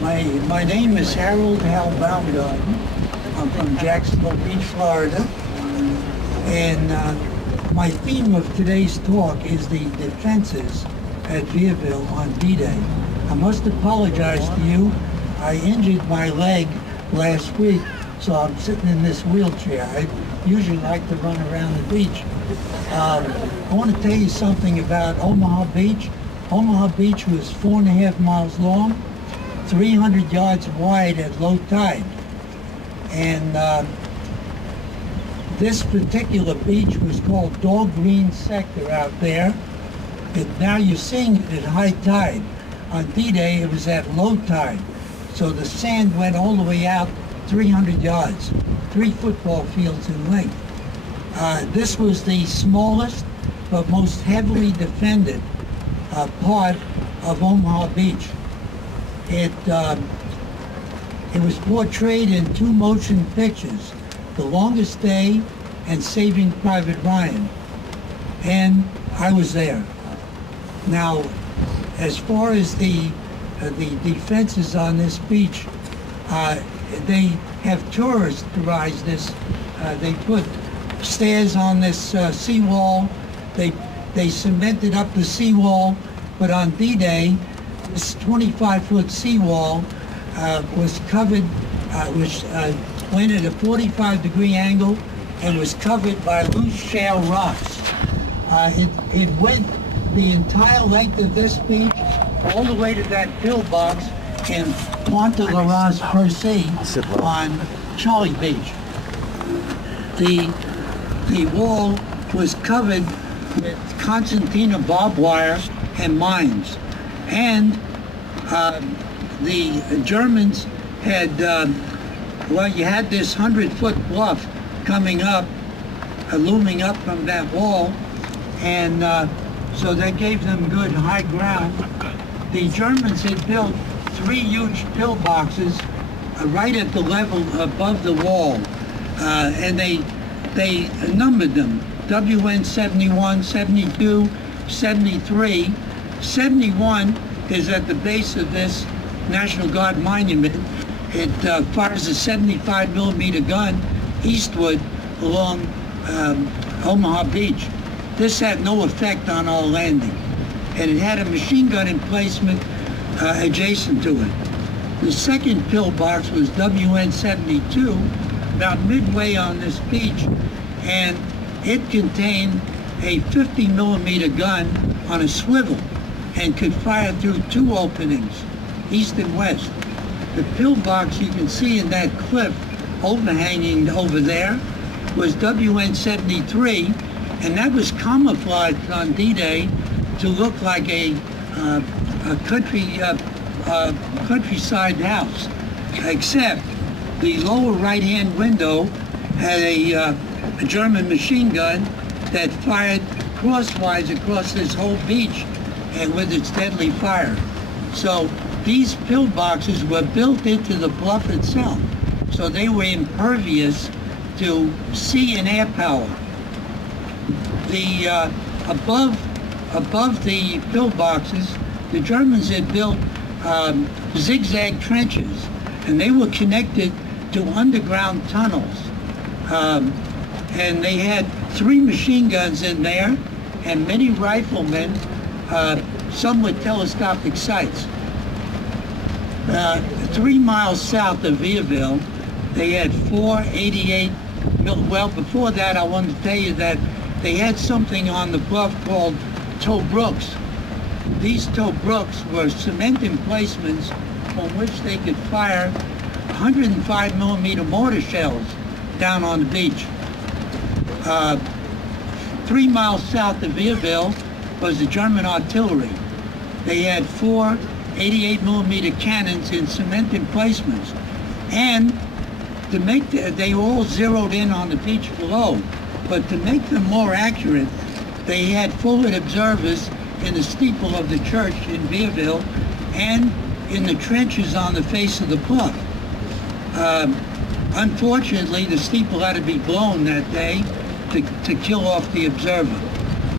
My name is Hal Baumgarten. I'm from Jacksonville Beach, Florida. And my theme of today's talk is the defenses at Vierville on D-Day. I must apologize to you. I injured my leg last week, so I'm sitting in this wheelchair. I usually like to run around the beach. I want to tell you something about Omaha Beach. Omaha Beach was 4.5 miles long, 300 yards wide at low tide. And this particular beach was called Dog Green Sector out there. Now you're seeing it at high tide. On D-Day, it was at low tide. So the sand went all the way out 300 yards, 3 football fields in length. This was the smallest but most heavily defended part of Omaha Beach. It was portrayed in 2 motion pictures, The Longest Day and Saving Private Ryan, and I was there. Now, as far as the defenses on this beach, they have touristerized this. They put stairs on this seawall. They cemented up the seawall, but on D-Day, this 25-foot seawall was covered, went at a 45-degree angle and was covered by loose shale rocks. It went the entire length of this beach all the way to that pillbox in Pointe de la Rose per se on Charlie Beach. The wall was covered with concertina barbed wire and mines. And the Germans had, well, you had this 100-foot bluff coming up, looming up from that wall, and so that gave them good high ground. The Germans had built 3 huge pillboxes right at the level above the wall, and they numbered them: WN 71, 72, 73. 71 is at the base of this National Guard monument. It fires a 75 millimeter gun eastward along Omaha Beach. This had no effect on our landing, and it had a machine gun emplacement adjacent to it. The second pillbox was WN 72, about midway on this beach, and it contained a 50 millimeter gun on a swivel and could fire through 2 openings, east and west. The pillbox you can see in that cliff overhanging over there was WN 73, and that was camouflaged on D-Day to look like a countryside house, except the lower right-hand window had a German machine gun that fired crosswise across this whole beach and with its deadly fire. So these pillboxes were built into the bluff itself, so they were impervious to sea and air power. The above the pillboxes, the Germans had built zigzag trenches, and they were connected to underground tunnels. And they had 3 machine guns in there and many riflemen, some with telescopic sights. 3 miles south of Vierville, they had 4 88. Well, before that, I wanted to tell you that they had something on the bluff called toe brooks. These toe brooks were cement emplacements on which they could fire 105 millimeter mortar shells down on the beach. 3 miles south of Vierville was the German artillery. They had 4 88 millimeter cannons in cement emplacements, and to make they all zeroed in on the beach below. But to make them more accurate, they had forward observers in the steeple of the church in Vierville and in the trenches on the face of the bluff. Unfortunately, the steeple had to be blown that day to kill off the observer.